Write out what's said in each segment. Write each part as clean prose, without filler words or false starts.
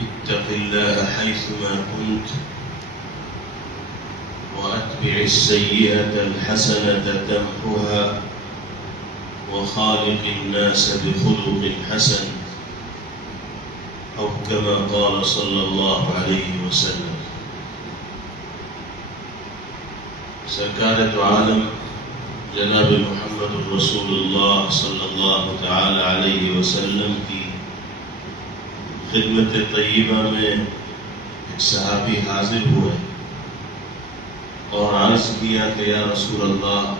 اتق الله حيثما كنت وأتبع السيئة الحسنة تمحها وخالق الناس بخلق حسن أو كما قال صلى الله عليه وسلم. سرکار دو عالم جناب محمد رسول اللہ صلی اللہ تعالی علیہ وسلم کی خدمت طیبہ میں ایک صحابی حاضر ہوئے اور عرض کیا کہ یا رسول اللہ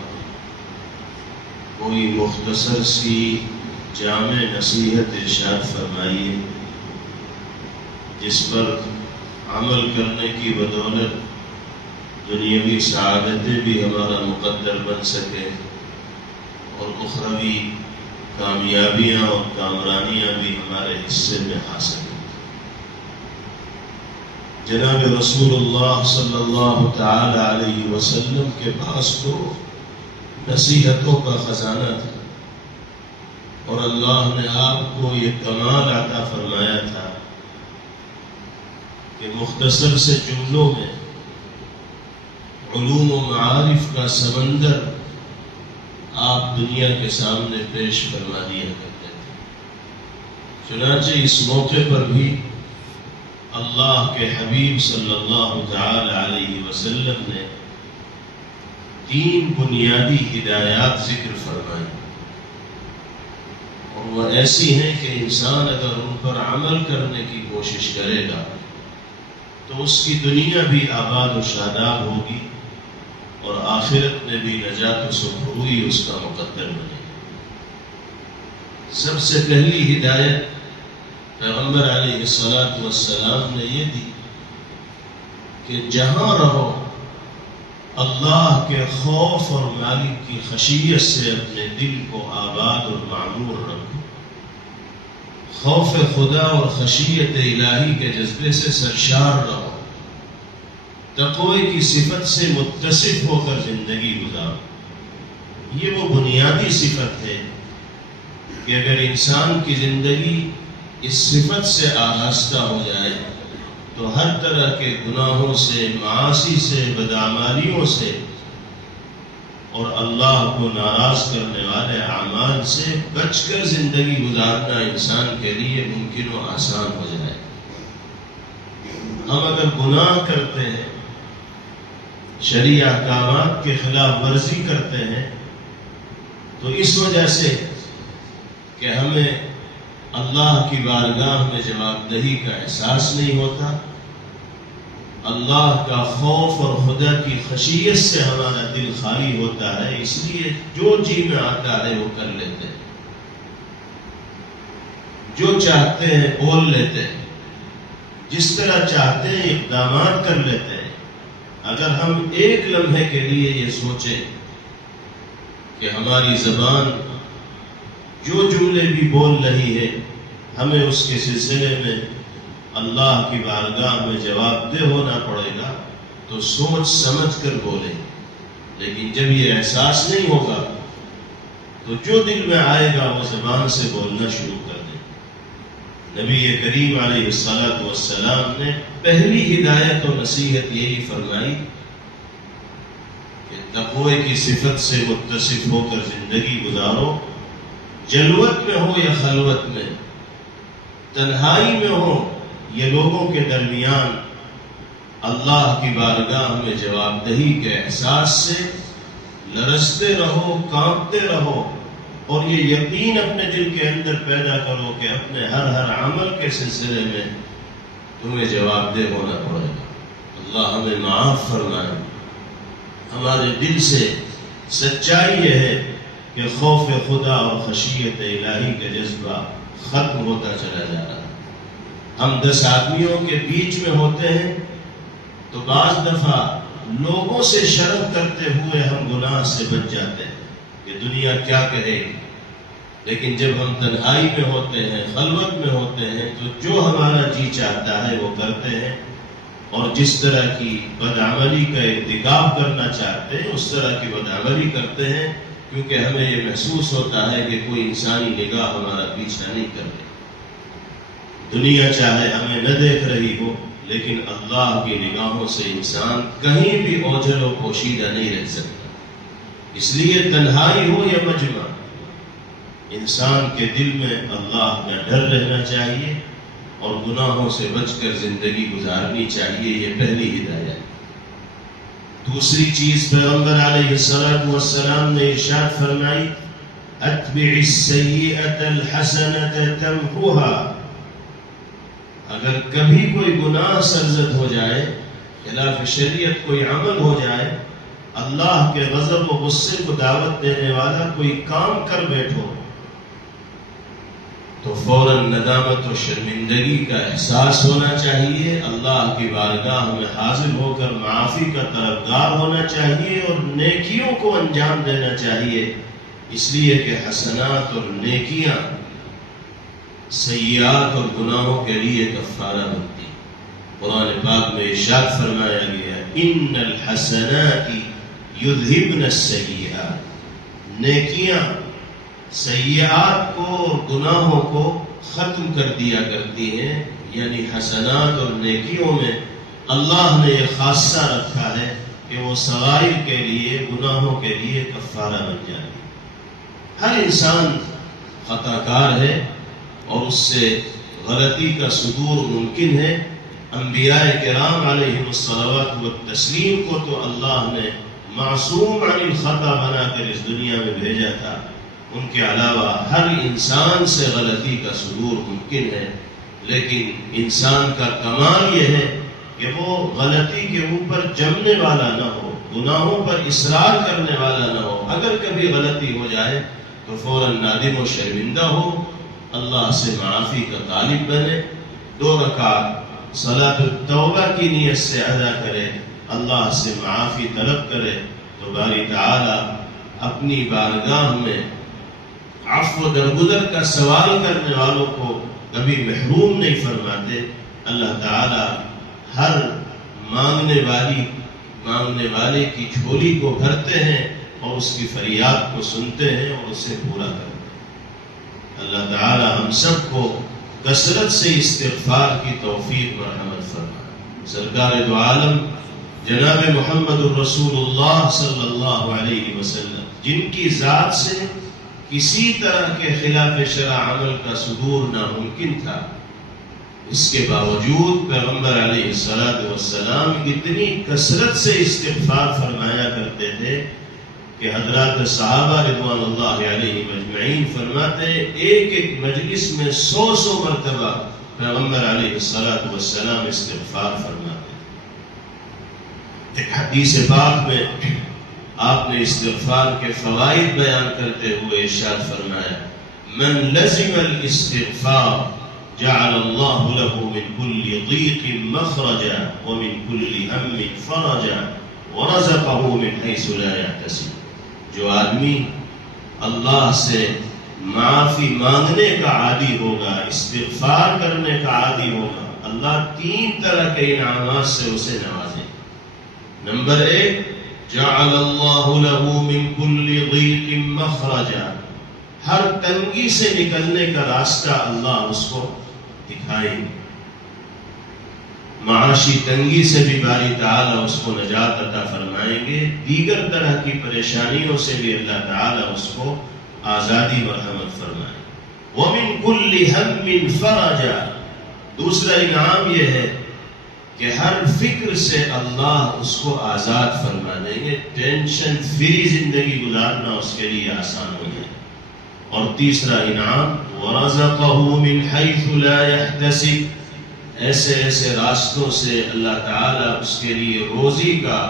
کوئی مختصر سی جامع نصیحت ارشاد فرمائیے جس پر عمل کرنے کی بدولت دنیاوی سعادتیں بھی ہمارا مقدر بن سکے اور اخروی کامیابیاں اور کامرانیاں بھی ہمارے حصے میں حاصل ہیں. جناب رسول اللہ صلی اللہ تعالی علیہ وسلم کے پاس تو نصیحتوں کا خزانہ تھا اور اللہ نے آپ کو یہ کمال عطا فرمایا تھا کہ مختصر سے جملوں میں علوم و معارف کا سمندر آپ دنیا کے سامنے پیش فرما دیا کرتے تھے. چنانچہ اس موقع پر بھی اللہ کے حبیب صلی اللہ تعالی علیہ وسلم نے 3 بنیادی ہدایات ذکر فرمائی اور وہ ایسی ہیں کہ انسان اگر ان پر عمل کرنے کی کوشش کرے گا تو اس کی دنیا بھی آباد و شاداب ہوگی اور آخرت میں بھی نجات و سرخروئی اس کا مقدر بنے گی. سب سے پہلی ہدایت پیغمبر علیہ السلام نے یہ دی کہ جہاں رہو اللہ کے خوف اور مالک کی خشیت سے اپنے دل کو آباد اور معمور رکھو. خوف خدا اور خشیت الہی کے جذبے سے سرشار رہو. تقوی کی صفت سے متصف ہو کر زندگی گزارو. یہ وہ بنیادی صفت ہے کہ اگر انسان کی زندگی اس صفت سے آراستہ ہو جائے تو ہر طرح کے گناہوں سے، معاصی سے، بدعمالیوں سے اور اللہ کو ناراض کرنے والے اعمال سے بچ کر زندگی گزارنا انسان کے لیے ممکن و آسان ہو جائے. ہم اگر گناہ کرتے ہیں، شرعی احکامات کے خلاف ورزی کرتے ہیں تو اس وجہ سے کہ ہمیں اللہ کی بارگاہ میں جواب دہی کا احساس نہیں ہوتا، اللہ کا خوف اور خدا کی خشیت سے ہمارا دل خالی ہوتا ہے، اس لیے جو جی میں آتا ہے وہ کر لیتے ہیں، جو چاہتے ہیں بول لیتے ہیں، جس طرح چاہتے ہیں اقدامات کر لیتے ہیں. اگر ہم ایک لمحے کے لیے یہ سوچیں کہ ہماری زبان جو جملے بھی بول رہی ہے ہمیں اس کے سلسلے میں اللہ کی بارگاہ میں جواب دہ ہونا پڑے گا تو سوچ سمجھ کر بولیں. لیکن جب یہ احساس نہیں ہوگا تو جو دل میں آئے گا وہ زبان سے بولنا شروع کر دیں. نبی کریم علیہ السلام نے پہلی ہدایت و نصیحت یہی فرمائی کہ تقوی کی صفت سے متصف ہو کر زندگی گزارو. جلوت میں ہو یا خلوت میں، تنہائی میں ہو یا لوگوں کے درمیان، اللہ کی بارگاہ میں جواب دہی کے احساس سے لرزتے رہو، کانپتے رہو اور یہ یقین اپنے دل کے اندر پیدا کرو کہ اپنے ہر عمل کے سلسلے میں تمہیں جواب دہ ہونا پڑے گا. اللہ ہمیں معاف فرمائے. ہمارے دل سے سچائی یہ ہے کہ خوف خدا اور خشیت الہی کا جذبہ ختم ہوتا چلا جا رہا ہے. ہم 10 آدمیوں کے بیچ میں ہوتے ہیں تو بعض دفعہ لوگوں سے شرم کرتے ہوئے ہم گناہ سے بچ جاتے ہیں کہ دنیا کیا کہے گی. لیکن جب ہم تنہائی میں ہوتے ہیں، خلوت میں ہوتے ہیں تو جو ہمارا جی چاہتا ہے وہ کرتے ہیں اور جس طرح کی بدعملی کا ارتکاب کرنا چاہتے ہیں اس طرح کی بدعملی کرتے ہیں، کیونکہ ہمیں یہ محسوس ہوتا ہے کہ کوئی انسانی نگاہ ہمارا پیچھا نہیں کر رہی. دنیا چاہے ہمیں نہ دیکھ رہی ہو، لیکن اللہ کی نگاہوں سے انسان کہیں بھی اوجھل و پوشیدہ نہیں رہ سکتا۔ اس لیے تنہائی ہو یا مجمع، انسان کے دل میں اللہ کا ڈر رہنا چاہیے اور گناہوں سے بچ کر زندگی گزارنی چاہیے۔ یہ پہلی ہدایت۔ دوسری چیز پیغمبر علیہ السلام نے ارشاد فرمائی، اتبع السیئۃ الحسنۃ تمحوها۔ اگر کبھی کوئی گناہ سرزد ہو جائے، خلاف شریعت کوئی عمل ہو جائے، اللہ کے غضب و غصے کو دعوت دینے والا کوئی کام کر بیٹھو، تو فوراً ندامت و شرمندگی کا احساس ہونا چاہیے، اللہ کی بارگاہ میں حاضر ہو کر معافی کا طلبگار ہونا چاہیے اور نیکیوں کو انجام دینا چاہیے، اس لیے کہ حسنات اور نیکیاں سیئات اور گناہوں کے لیے کفارہ بنتی۔ قرآن پاک میں ارشاد فرمایا گیا، ان الحسنات یذہبن السیئات، نیکیاں سیئات کو اور گناہوں کو ختم کر دیا کرتی ہیں، یعنی حسنات اور نیکیوں میں اللہ نے یہ خاصہ رکھا ہے کہ وہ صغائر کے لیے، گناہوں کے لیے کفارہ بن جائے۔ ہر انسان خطا کار ہے اور اس سے غلطی کا صدور ممکن ہے۔ انبیاء کرام علیہم الصلوات والتسلیم کو تو اللہ نے معصوم عن الخطا بنا کر اس دنیا میں بھیجا تھا، ان کے علاوہ ہر انسان سے غلطی کا صدور ممکن ہے، لیکن انسان کا کمال یہ ہے کہ وہ غلطی کے اوپر جمنے والا نہ ہو، گناہوں پر اصرار کرنے والا نہ ہو۔ اگر کبھی غلطی ہو جائے تو فوراً نادم و شرمندہ ہو، اللہ سے معافی کا طالب بنے، 2 رکعت صلاۃ التوبہ کی نیت سے ادا کرے، اللہ سے معافی طلب کرے، تو باری تعالی اپنی بارگاہ میں عفو و درگزر کا سوال کرنے والوں کو کبھی محروم نہیں فرماتے۔ اللہ تعالی ہر مانگنے والے کی جھولی کو بھرتے ہیں اور اس کی فریاد کو سنتے ہیں اور اسے پورا کرتے ہیں۔ اللہ تعالی ہم سب کو کثرت سے استغفار کی توفیق مرحمت فرمائے۔ سرکار دو عالم جناب محمد الرسول اللہ صلی اللہ علیہ وسلم، جن کی ذات سے کسی طرح کے خلاف شرع عمل کا صدور ناممکن تھا، اس کے باوجود پیغمبر علیہ السلام اتنی کثرت سے استغفار فرمایا کرتے تھے کہ حضرات صحابہ رضوان اللہ علیہم اجمعین فرماتے ہیں ایک مجلس میں 100 مرتبہ پیغمبر علیہ السلام استغفار فرماتے ہیں۔ ایک حدیث پاک میں آپ نے استغفار کے فوائد بیان کرتے ہوئے ارشاد فرمایا، من لزم الاستغفار جعل اللہ له من كل ضيق مخرجا ومن كل هم فرجا ورزقه من حيث لا يحتسب۔ جو آدمی اللہ سے معافی مانگنے کا عادی ہوگا، استغفار کرنے کا عادی ہوگا، اللہ 3 طرح کے انعامات سے اسے نوازے۔ نمبر 1، جعل اللہ له من كل ضيق مخرجا، ہر تنگی سے نکلنے کا راستہ اللہ اس کو دکھائیں گے۔ معاشی تنگی سے بھی باری تعالیٰ اس کو نجات عطا فرمائیں گے، دیگر طرح کی پریشانیوں سے بھی اللہ تعالیٰ اس کو آزادی مرحمت فرمائیں گے۔ وَمِن كُلِّ هَمٍّ فَرَجًا، دوسرا انعام یہ ہے کہ ہر فکر سے اللہ اس کو آزاد فرما دیں گے، ٹینشن فری زندگی گزارنا اس کے لیے آسان ہو جائے۔ اور تیسرا انعام، وَرَزَقَهُ مِنْ حَيْثُ لَا يَحْتَسِبُ، ایسے راستوں سے اللہ تعالیٰ اس کے لیے روزی کا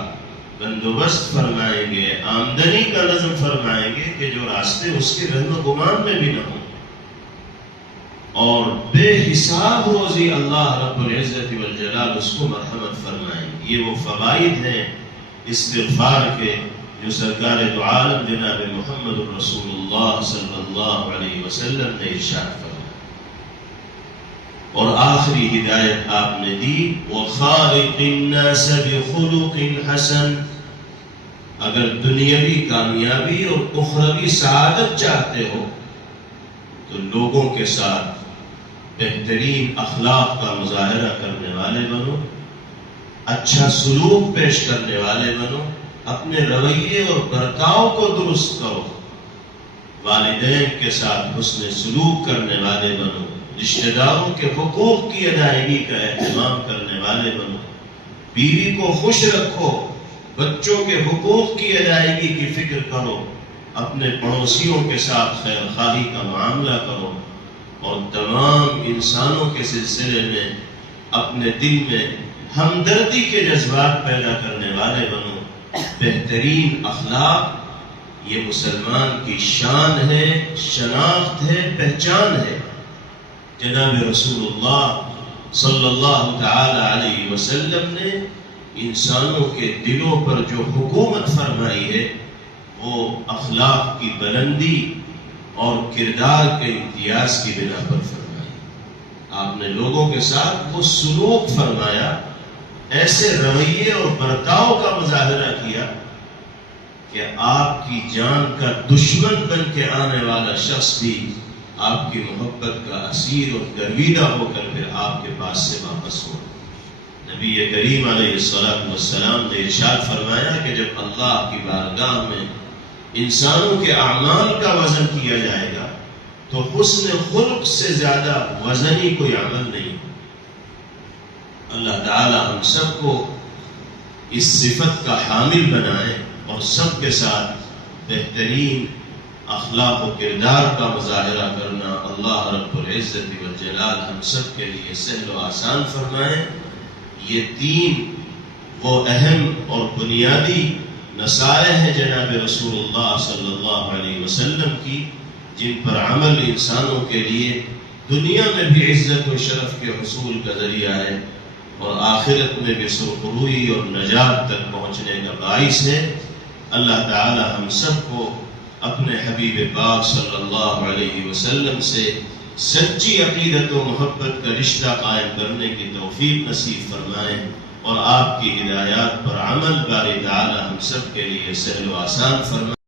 بندوبست فرمائیں گے، آمدنی کا نظم فرمائیں گے کہ جو راستے اس کے رہن و گمان میں بھی نہ ہوں، اور بے حساب روزی اللہ رب العزت والجلال اس کو مرحمت فرمائیں گے۔ یہ وہ فوائد ہیں استغفار کے جو سرکار دو عالم جناب محمد الرسول اللہ صلی اللہ علیہ وسلم نے ارشاد فرمایا۔ اور آخری ہدایت آپ نے دی، وَخَالِقِ النَّاسَ بِخُلُقٍ حَسَنٍ، اگر دنیاوی کامیابی اور اخروی سعادت چاہتے ہو تو لوگوں کے ساتھ بہترین اخلاق کا مظاہرہ کرنے والے بنو، اچھا سلوک پیش کرنے والے بنو، اپنے رویے اور برتاؤ کو درست کرو، والدین کے ساتھ حسن سلوک کرنے والے بنو، رشتہ داروں کے حقوق کی ادائیگی کا اہتمام کرنے والے بنو، بیوی کو خوش رکھو، بچوں کے حقوق کی ادائیگی کی فکر کرو، اپنے پڑوسیوں کے ساتھ خیر خواہی کا معاملہ کرو، اور تمام انسانوں کے سلسلے میں اپنے دل میں ہمدردی کے جذبات پیدا کرنے والے بنو۔ بہترین اخلاق یہ مسلمان کی شان ہے، شناخت ہے، پہچان ہے۔ جناب رسول اللہ صلی اللہ تعالی علیہ وسلم نے انسانوں کے دلوں پر جو حکومت فرمائی ہے وہ اخلاق کی بلندی اور کردار کے امتیاز کی بنا پر فرمائی۔ آپ نے لوگوں کے ساتھ وہ سلوک فرمایا، ایسے رویے اور برتاؤ کا مظاہرہ کیا کہ آپ کی جان کا دشمن بن کے آنے والا شخص بھی آپ کی محبت کا اسیر اور گرویدہ ہو کر پھر آپ کے پاس سے واپس ہو۔ نبی کریم علیہ السلام نے ارشاد فرمایا کہ جب اللہ کی بارگاہ میں انسانوں کے اعمال کا وزن کیا جائے گا تو حسن خلق سے زیادہ وزنی کوئی عمل نہیں۔ اللہ تعالی ہم سب کو اس صفت کا حامل بنائے اور سب کے ساتھ بہترین اخلاق و کردار کا مظاہرہ کرنا اللہ رب العزت والجلال ہم سب کے لیے سہل و آسان فرمائے۔ یہ تین وہ اہم اور بنیادی نصائح ہیں جناب رسول اللہ صلی اللہ علیہ وسلم کی، جن پر عمل انسانوں کے لیے دنیا میں بھی عزت و شرف کے حصول کا ذریعہ ہے اور آخرت میں بھی سرخروئی اور نجات تک پہنچنے کا باعث ہے۔ اللہ تعالی ہم سب کو اپنے حبیب پاک صلی اللہ علیہ وسلم سے سچی عقیدت و محبت کا رشتہ قائم کرنے کی توفیق نصیب فرمائے اور آپ کی ہدایات پر عمل باری تعالی ہم سب کے لیے سہل و آسان فرمائے۔